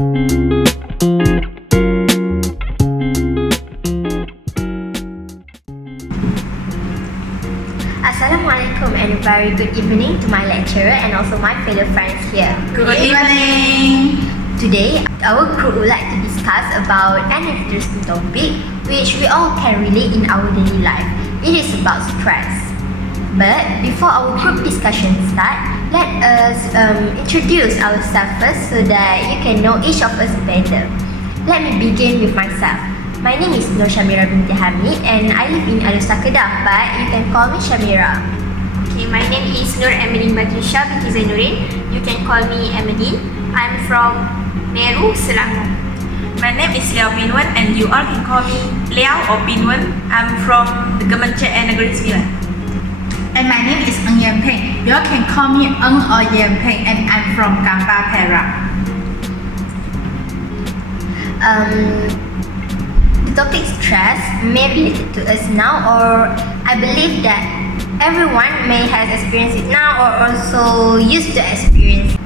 Assalamualaikum and a very good evening to my lecturer and also my fellow friends here. Good evening. Today, our group would like to discuss about an interesting topic which we all can relate in our daily life. It is about stress. But before our group discussion start, let us introduce ourselves first so that you can know each of us better. Let me begin with myself. My name is Nur Shamira binti Hamid and I live in Alusa Kedah, but you can call me Shamira. Okay, my name is Nur Emeline Batrisha binti Zainuddin. You can call me Emeline. I'm from Meru, Selangor. My name is Liao Pinwan and you all can call me Liao or Pinwan. I'm from the Gemencek and Negeri Sembilan. And my name is Eng Yen Peng. You all can call me Eng or Yen Peng and I'm from Gamba, Perak. The topic stress may be related to us now, or I believe that everyone may have experienced it now or also used to experience it.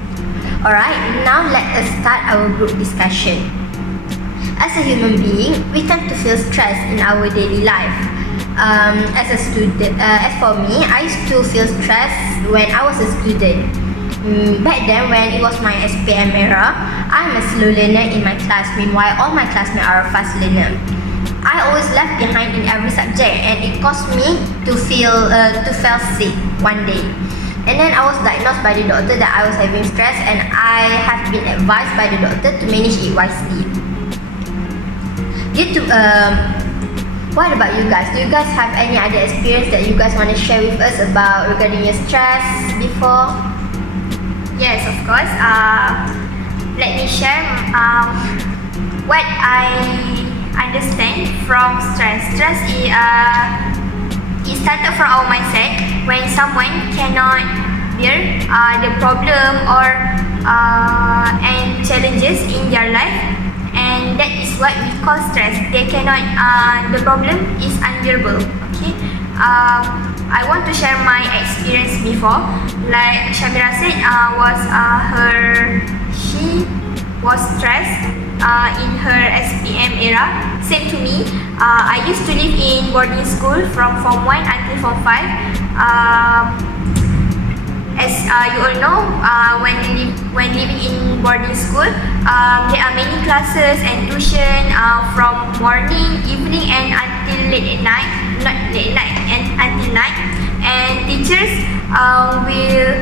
Alright, now let us start our group discussion. As a human being, we tend to feel stress in our daily life. As a student, as for me, I used to feel stress when I was a student. Back then, when it was my SPM era, I'm a slow learner in my class, meanwhile all my classmates are a fast learner. I always left behind in every subject and it caused me to feel sick one day. And then I was diagnosed by the doctor that I was having stress and I have been advised by the doctor to manage it wisely. What about you guys? Do you guys have any other experience that you guys want to share with us about regarding your stress before? Yes, of course. Let me share what I understand from stress. Stress is it started from our mindset when someone cannot bear the problem or and challenges in their life, and that is what we call stress. They cannot. The problem is unbearable. Okay. I want to share my experience before. Like Shamira said, she was stressed in her SPM era. Same to me. I used to live in boarding school from Form 1 until Form 5. As you all know, when living in boarding school, there are many classes and tuition from morning, evening, and until late at night. Not late at night and until night. And teachers will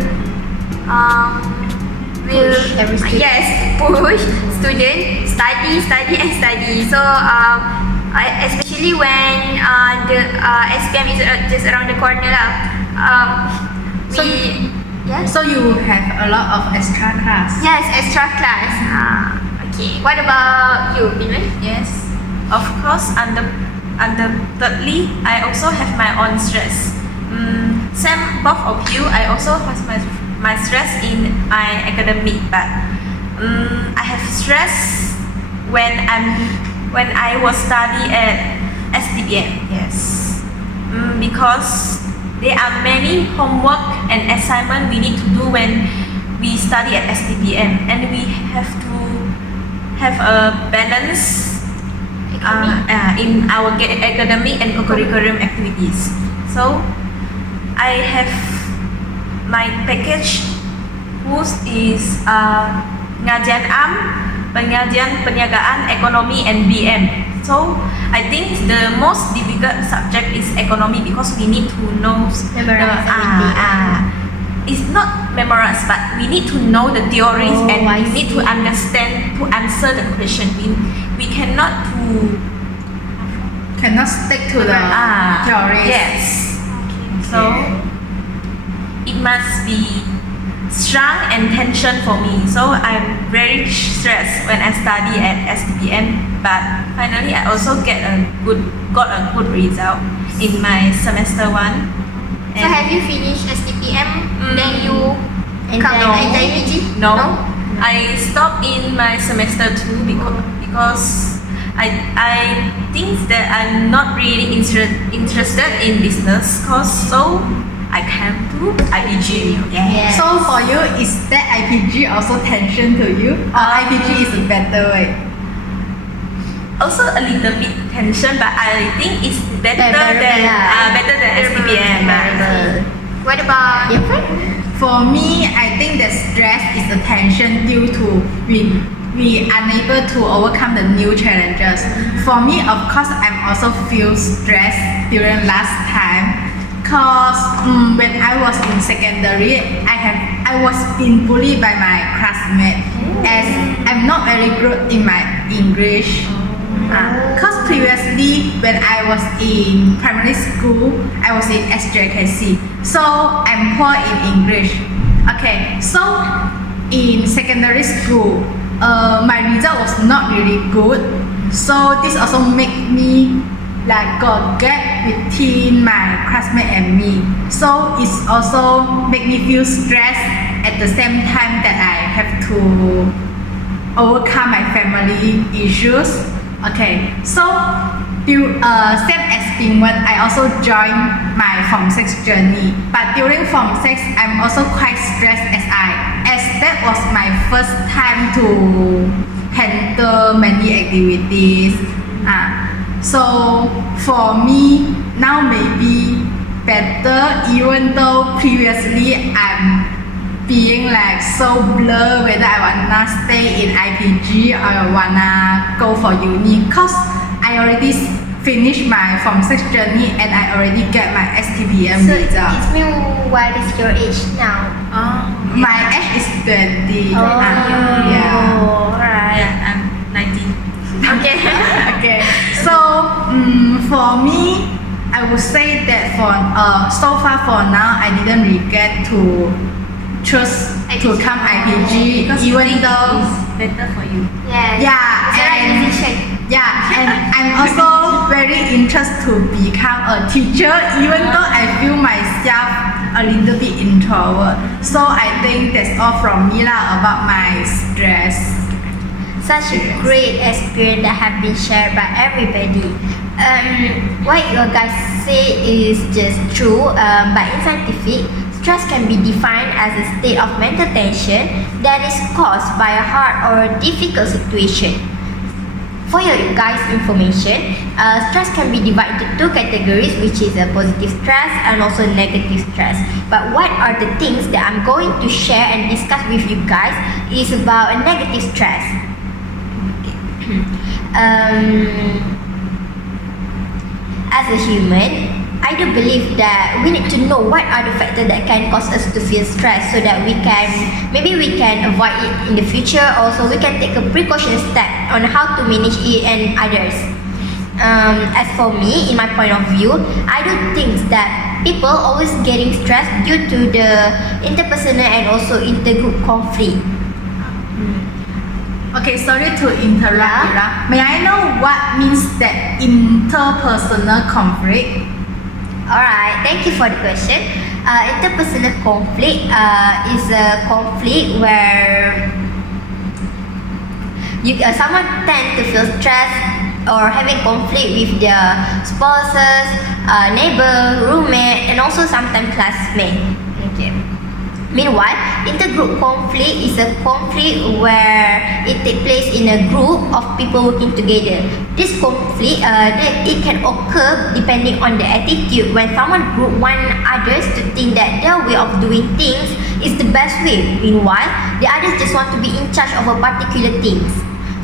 push students study. So especially when the SPM is just around the corner lah. So you have a lot of extra class? Yes, extra class. Okay. What about you, Pinwan? Yes, of course. Thirdly, I also have my own stress. Same both of you. I also have my stress in my academic, but I have stress when I was study at STBM. Yes, because there are many homework and assignment we need to do when we study at STBM, and we have to have a balance in our academic and curriculum activities. So I have my package which is Pengajian Pengajian Perniagaan, Ekonomi, and BM. So I think the most difficult subject is economy because we need to know it's not memorize, but we need to know the theories and we need to understand to answer the question. We cannot stick to the theories. Yes. So it must be strong and tension for me. So I'm very stressed when I study at STPM. But finally, I also got a good result in my semester 1. So have you finished STPM? Then you come and enter No, I stopped in my semester 2 because I think that I'm not really interested in business course. So I came to IPG. Yes. So for you, is that IPG also tension to you, or IPG is a better way? Also a little bit tension, but I think it's better Better, than SPBM. What about Your friend? For me, I think the stress is the tension due to we unable to overcome the new challenges. For me, of course, I'm also feel stressed during last time. Cause when I was in secondary, I was being bullied by my classmate as I'm not very good in my English. Cause previously when I was in primary school, I was in SJKC, so I'm poor in English. Okay, so in secondary school, my result was not really good. So this also make me like got gap between my classmate and me. So it's also make me feel stressed at the same time that I have to overcome my family issues. Okay, so same as Pingwen, I also joined my Form 6 journey. But during Form 6, I'm also quite stressed as that was my first time to handle many activities. So for me, now maybe better, even though previously I'm being like so blur whether I wanna stay in IPG or I wanna go for uni, cause I already finished my Form 6 journey and I already get my STPM So result. it means what is your age now? My age is 20. Yeah. Alright. Yeah, I'm 19. Okay. Okay, so for me, I would say that for so far for now, I didn't regret to choose to come IPG, Because you even think though it's better for you. yes? yeah, It's the right and decision. yeah, and I'm also very interested to become a teacher, even though I feel myself a little bit introvert. So I think that's all from me lah about my stress. Such a great experience that have been shared by everybody. What you guys say is just true, but in scientific, stress can be defined as a state of mental tension that is caused by a hard or a difficult situation. For your guys' information, stress can be divided into two categories, which is a positive stress and also negative stress. But what are the things that I'm going to share and discuss with you guys is about a negative stress. As a human, I do believe that we need to know what are the factors that can cause us to feel stressed so that we can avoid it in the future. Also, we can take a precaution step on how to manage it and others. As for me, in my point of view, I do think that people always getting stressed due to the interpersonal and also intergroup conflict. Okay, sorry to interrupt, Yeah. Ira. May I know what means that interpersonal conflict? Alright, thank you for the question. Interpersonal conflict is a conflict where someone tend to feel stressed or having conflict with their spouses, neighbor, roommate, and also sometimes classmate. Okay. Meanwhile, intergroup conflict is a conflict where it takes place in a group of people working together. This conflict, it can occur depending on the attitude when someone group one others to think that their way of doing things is the best way. Meanwhile, the others just want to be in charge of a particular things.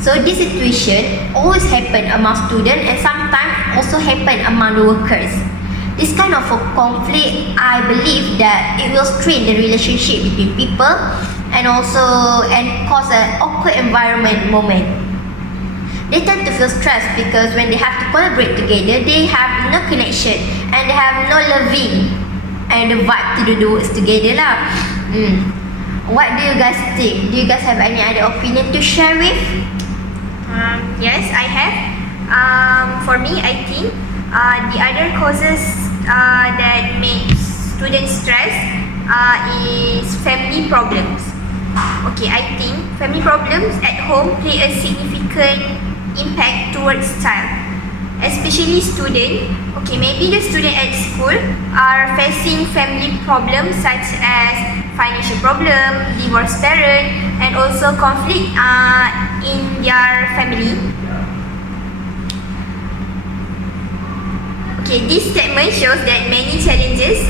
So this situation always happen among students and sometimes also happen among the workers. This kind of a conflict, I believe that it will strain the relationship between people and cause an awkward environment moment. They tend to feel stressed because when they have to collaborate together, they have no connection and they have no loving and the vibe to do the works together lah. What do you guys think? Do you guys have any other opinion to share with? Yes, I have. For me, I think the other causes that make students stress is family problems. Okay, I think family problems at home play a significant impact towards child. especially student. Okay, maybe the student at school are facing family problems such as financial problem, divorced parent, and also conflict in their family. Okay, this statement shows that many challenges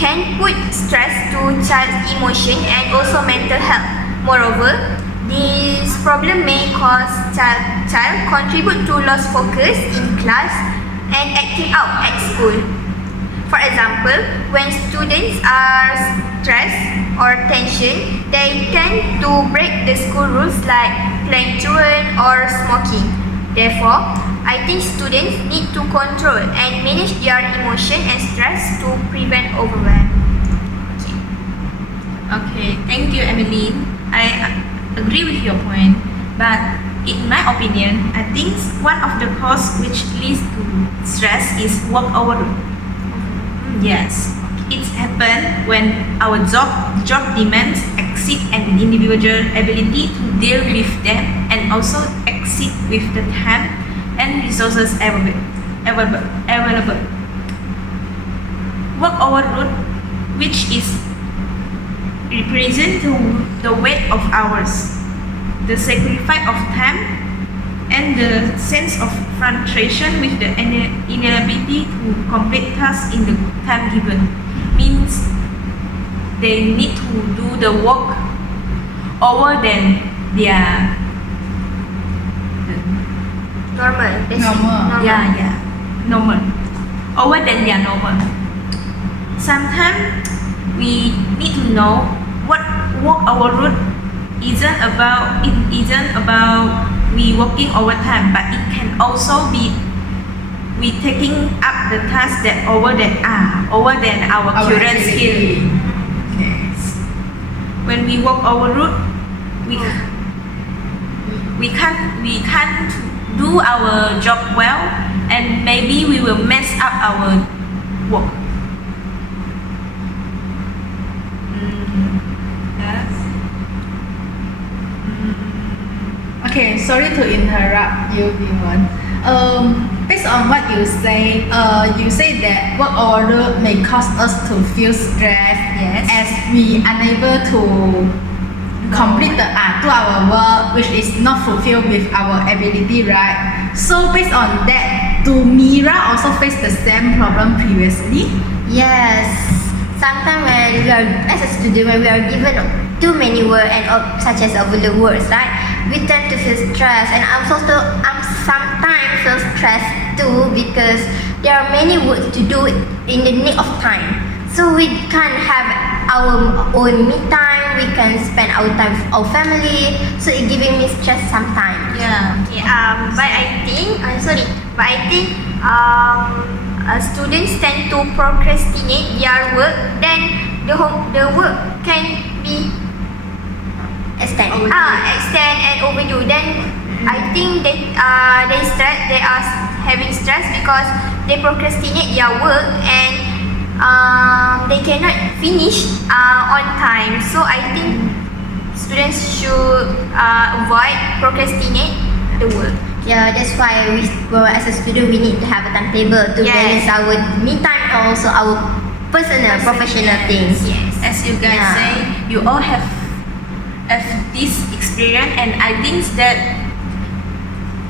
can put stress to child's emotion and also mental health. Moreover, this problem may cause child contribute to lost focus in class and acting out at school. For example, when students are stressed or tension, they tend to break the school rules like playing truant or smoking. Therefore, I think students need to control and manage their emotion and stress to prevent overwhelm. Okay, thank you, Emily. I agree with your point, but in my opinion, I think one of the causes which leads to stress is work overload. Yes, it happens when our job demands exceed an individual ability to deal with them and also exceed with the time and resources available. Work overload, which is represent the weight of hours, the sacrifice of time, and the sense of frustration with the inability to complete tasks in the time given, means they need to do the work over than their Normal, basic. Normal. normal, over than their normal. Sometimes we need to know what work overload isn't about. It isn't about we working overtime, but it can also be we taking up the tasks that over than our current skill. Yes. When we work overload, we can't do our job well, and maybe we will mess up our work. Yes. Okay, sorry to interrupt you, Bjorn. Based on what you say that work overload may cause us to feel stressed, Yes. as we unable to complete do our work which is not fulfilled with our ability, right? So based on that, do Mira also face the same problem previously? Yes. Sometimes when we are as a student, when we are given too many words and such as overload words, right? We tend to feel stressed, and I'm sometimes feel stressed too because there are many works to do in the need of time. So we can't have our own me time. We can spend our time with our family. So it giving me stress sometimes. Yeah. Okay, but I think students tend to procrastinate their work. Then the work can be Extend. extend and overdue. Then I think they are having stress because they procrastinate their work and they cannot finish on time. So I think students should avoid procrastinate the work. Yeah, that's why as a student, we need to have a timetable to Yes. balance our me time and also our personal, professional things. Yes. As you guys Yeah. say, you all have this experience, and I think that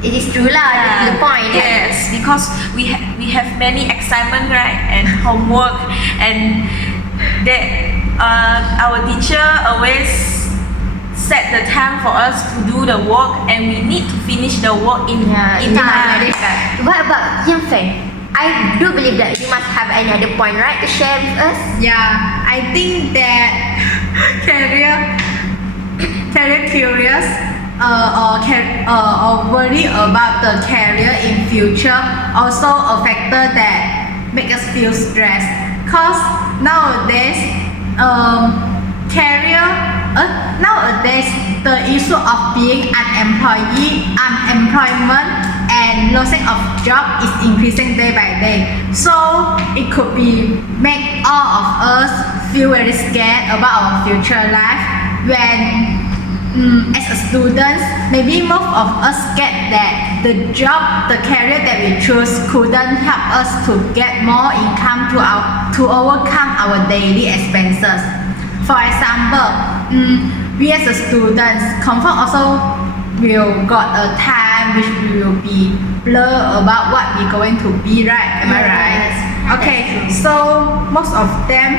It is true lah. That's the point. Yes, because we have many assignment, right, and homework, and that our teacher always set the time for us to do the work, and we need to finish the work in time. What about Yan Feng? I do believe that you must have any other point, right, to share with us? Yeah, I think that career curious or worry about the career in future also a factor that make us feel stressed. Cause nowadays nowadays the issue of being unemployment and losing of job is increasing day by day. So it could be make all of us feel very scared about our future life when as a student, maybe most of us get that the job, the career that we choose couldn't help us to get more income to overcome our daily expenses. For example, we as a students confirm also will got a time which we will be blur about what we're going to be, right? Am I right? Okay, so most of them,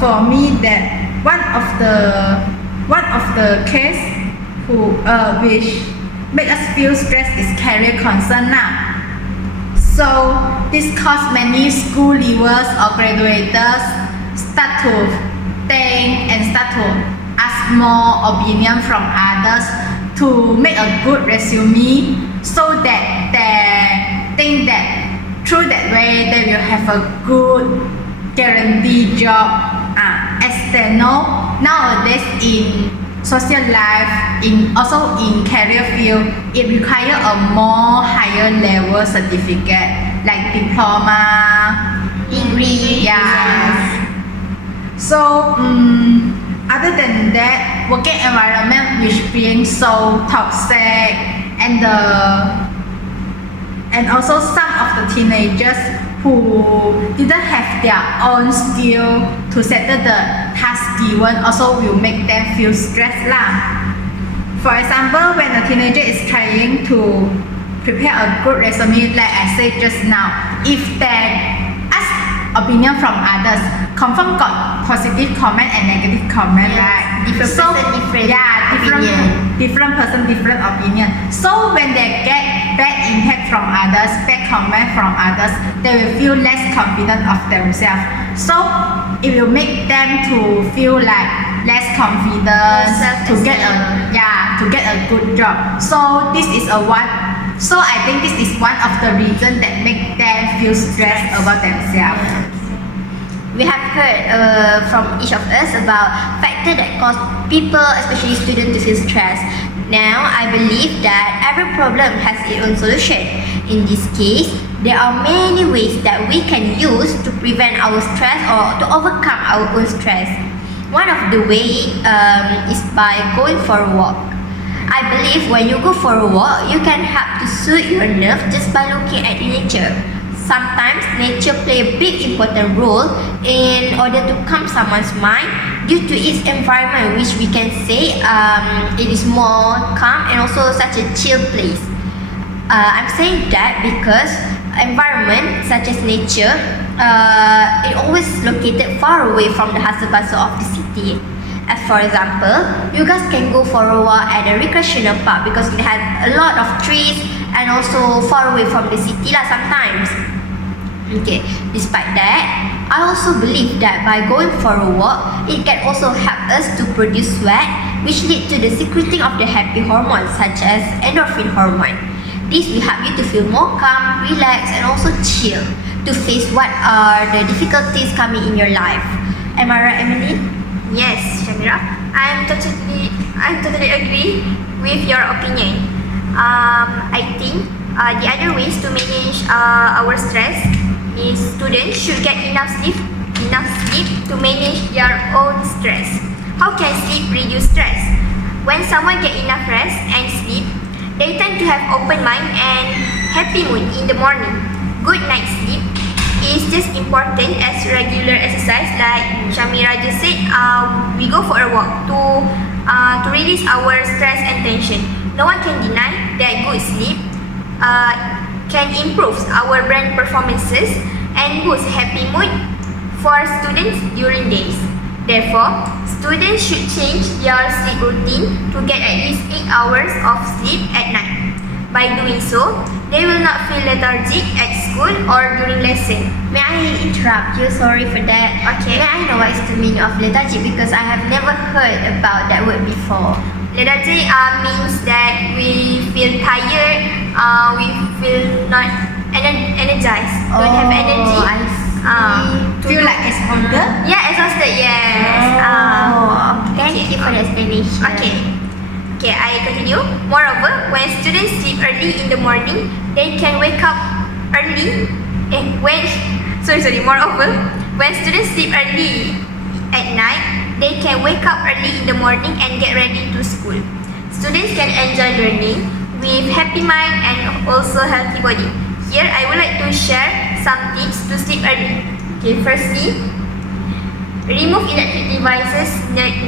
for me, that one of the case which make us feel stressed is career concern now. So this cause many school leavers or graduates start to think and start to ask more opinion from others to make a good resume, so that they think that through that way they will have a good guaranteed job. As they know, nowadays in social life, also in career field, it requires a more higher level certificate like diploma, Degree. yeah. So other than that, working environment which being so toxic, and also some of the teenagers who didn't have their own skill to settle the task given also will make them feel stressed lah. For example, when a teenager is trying to prepare a good resume, like I said just now, if they ask opinion from others, confirm got positive comment and negative comment, Yes, right? different person, different opinion. Different person, different opinion. So when they get bad impact from others, bad comment from others, they will feel less confident of themselves. So it will make them to feel like less confident to get a good job. So this is a one. So I think this is one of the reasons that make them feel stressed about themselves. We have heard from each of us about factors that cause people, especially students, to feel stressed. Now, I believe that every problem has its own solution. In this case, there are many ways that we can use to prevent our stress or to overcome our own stress. One of the ways is by going for a walk. I believe when you go for a walk, you can help to soothe your nerve just by looking at nature. Sometimes nature play a big important role in order to calm someone's mind due to its environment, which we can say it is more calm and also such a chill place. I'm saying that because environment such as nature, it always located far away from the hustle bustle of the city. As for example, you guys can go for a walk at a recreational park because it has a lot of trees and also far away from the city lah sometimes. Okay, despite that, I also believe that by going for a walk, it can also help us to produce sweat, which lead to the secreting of the happy hormones such as endorphin hormone. This will help you to feel more calm, relaxed, and also chill to face what are the difficulties coming in your life. Am I right, Emily? Yes, Shamira. I'm totally agree with your opinion. I think the other ways to manage our stress is students should get enough sleep to manage their own stress. How can sleep reduce stress? When someone get enough rest and sleep, they tend to have open mind and happy mood in the morning. Good night sleep is just important as regular exercise, like Shamira just said. We go for a walk to release our stress and tension. No one can deny that good sleep can improve our brain performances and boost happy mood for students during days. Therefore, students should change their sleep routine to get at least 8 hours of sleep at night. By doing so, they will not feel lethargic at school or during lesson. May I interrupt you? Sorry for that. Okay. May I know what is the meaning of lethargic? Because I have never heard about that word before. Lethargic means that we feel tired, we feel not energized, don't have energy. I see. Feel like exhausted? Yeah, exhausted, yes. Thank you for the explanation. Okay, I continue. Moreover, when students sleep early in the morning, they can wake up early. Moreover, when students sleep early at night, they can wake up early in the morning and get ready to school. Students can enjoy learning with happy mind and also healthy body. Here, I would like to share some tips to sleep early. Okay, firstly, remove electric devices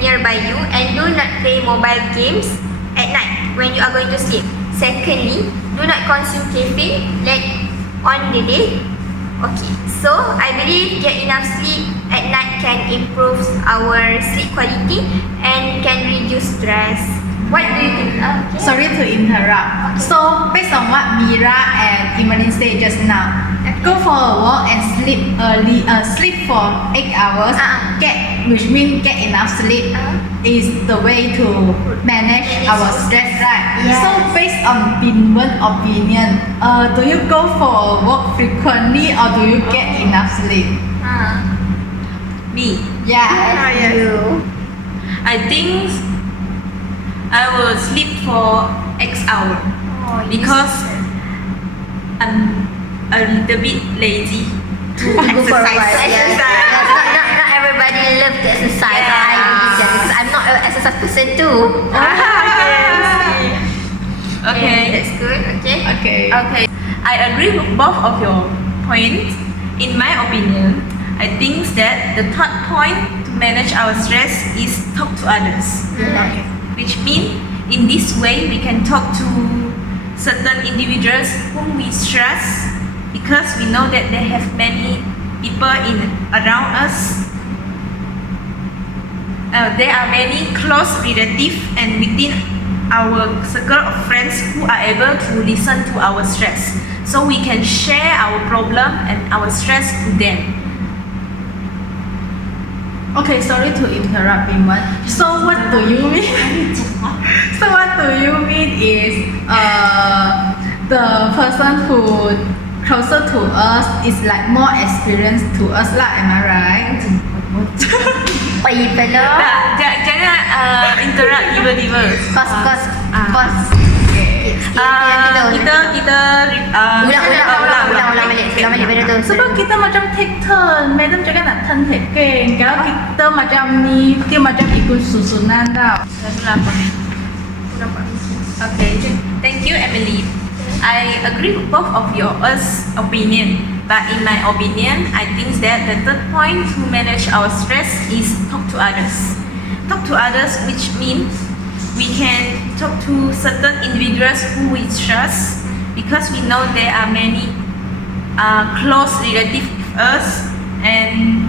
nearby you and do not play mobile games at night when you are going to sleep. Secondly, do not consume caffeine late on the day. Okay, so I believe get enough sleep at night can improve our sleep quality and can reduce stress. What do you think? Okay. Sorry to interrupt. So based on what Mira and Emeline said just now, go for a walk and sleep early. Sleep for 8 hours. Which means get enough sleep is the way to manage our stress, right? Yes. So based on Binwen's opinion, do you go for a walk frequently or do you get enough sleep? Me, Yeah. You. I think I will sleep for X hour because I'm a little bit lazy to Go for a exercise. while. Yes. Not everybody love to exercise. Yeah. I believe that because I'm not an exercise person too. Okay. That's good. Okay. Okay. Okay. I agree with both of your points. In my opinion, I think that the third point to manage our stress is talk to others. Okay. Which means in this way we can talk to certain individuals whom we trust because we know that they have many people around us. There are many close relatives and within our circle of friends who are able to listen to our stress, so we can share our problem and our stress to them. Okay, sorry to interrupt, Binwen. So what do you mean? So what do you mean is the person who closer to us is like more experienced to us lah, am I right? People know. Jangan interrupt tiba-tiba. Cause. Ulang balik benda tu. Sebab kita macam take turn, madam juga nak turn taking. Kalau kita macam ni, dia macam ikut susunan tau. Okay, thank you, Emily. I agree with both of yours opinion, but in my opinion, I think that the third point to manage our stress is talk to others. Talk to others, which means we can talk to certain individuals who we trust because we know there are many close relatives with us and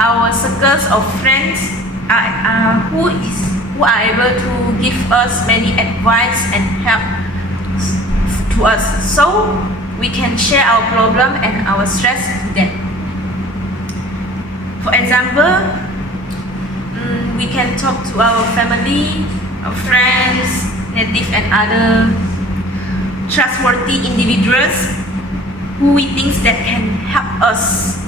our circles of friends who are able to give us many advice and help to us, so we can share our problem and our stress to them. For example, we can talk to our family, our friends, native and other trustworthy individuals who we think that can help us,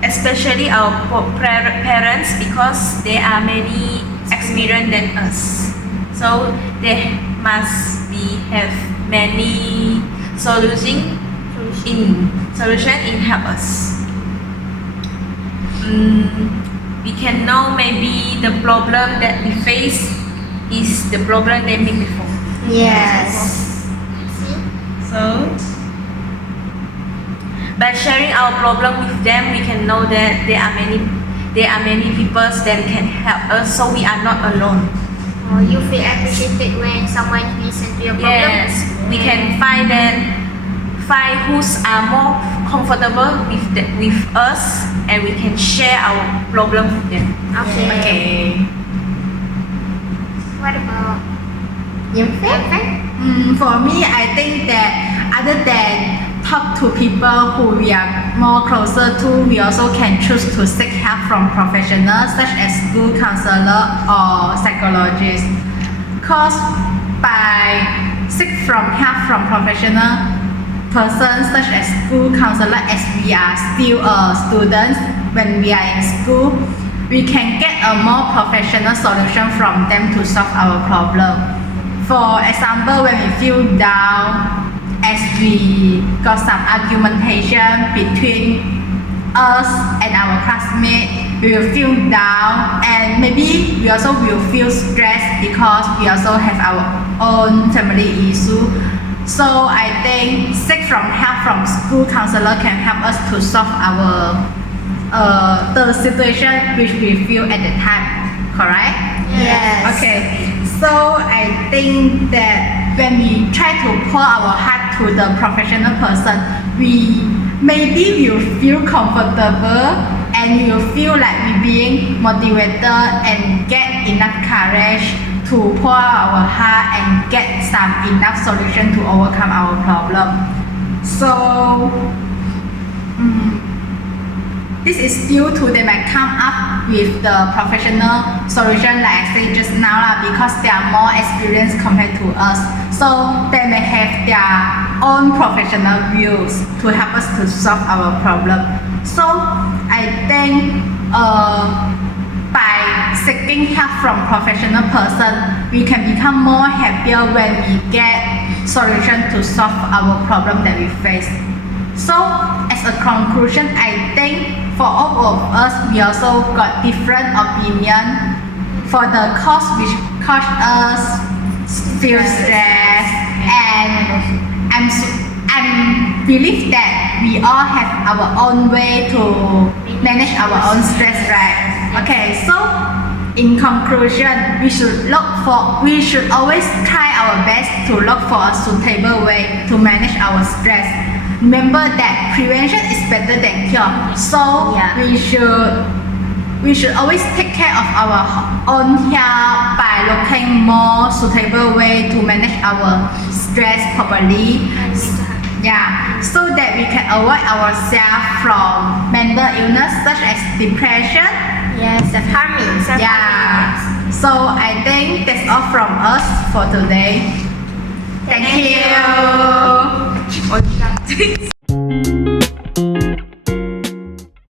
especially our parents because they are many experienced than us, so they must have many solution in help us. We can know maybe the problem that we face is the problem they made before. Yes. So by sharing our problem with them, we can know that there are many people that can help us, so we are not alone. You feel appreciated when someone listens to your problem. Yes, we can find who's are more comfortable with us, and we can share our problem with them. Okay. What about You For me, I think that other than talk to people who we are more closer to, we also can choose to seek help from professionals such as school counselor or psychologist. Cause by seek from help from professional persons such as school counselor, as we are still students when we are in school, we can get a more professional solution from them to solve our problem. For example, when we feel down, as we got some argumentation between us and our classmates, we will feel down, and maybe we also will feel stressed because we also have our own family issue. So I think seek from help from school counselor can help us to solve our the situation which we feel at the time, correct? Yes. Okay, so I think that when we try to pour our heart to the professional person, we maybe will feel comfortable and we will feel like we being motivated and get enough courage to pour our heart and get some enough solution to overcome our problem. So this is due to they might come up with the professional solution like I said just now because they are more experienced compared to us. So they may have their own professional views to help us to solve our problem. So I think by seeking help from professional person, we can become more happier when we get solution to solve our problem that we face. So as a conclusion, I think for all of us, we also got different opinion for the cause which cause us feel stress, and I'm believe that we all have our own way to manage our own stress, right? Okay, so in conclusion, we should always try our best to look for a suitable way to manage our stress. Remember that prevention is better than cure. So we should always take care of our own health by looking more suitable way to manage our stress properly. Yeah, so that we can avoid ourselves from mental illness such as depression. Yes, self-harming. Yeah. So I think that's all from us for today. Thank you. Oh,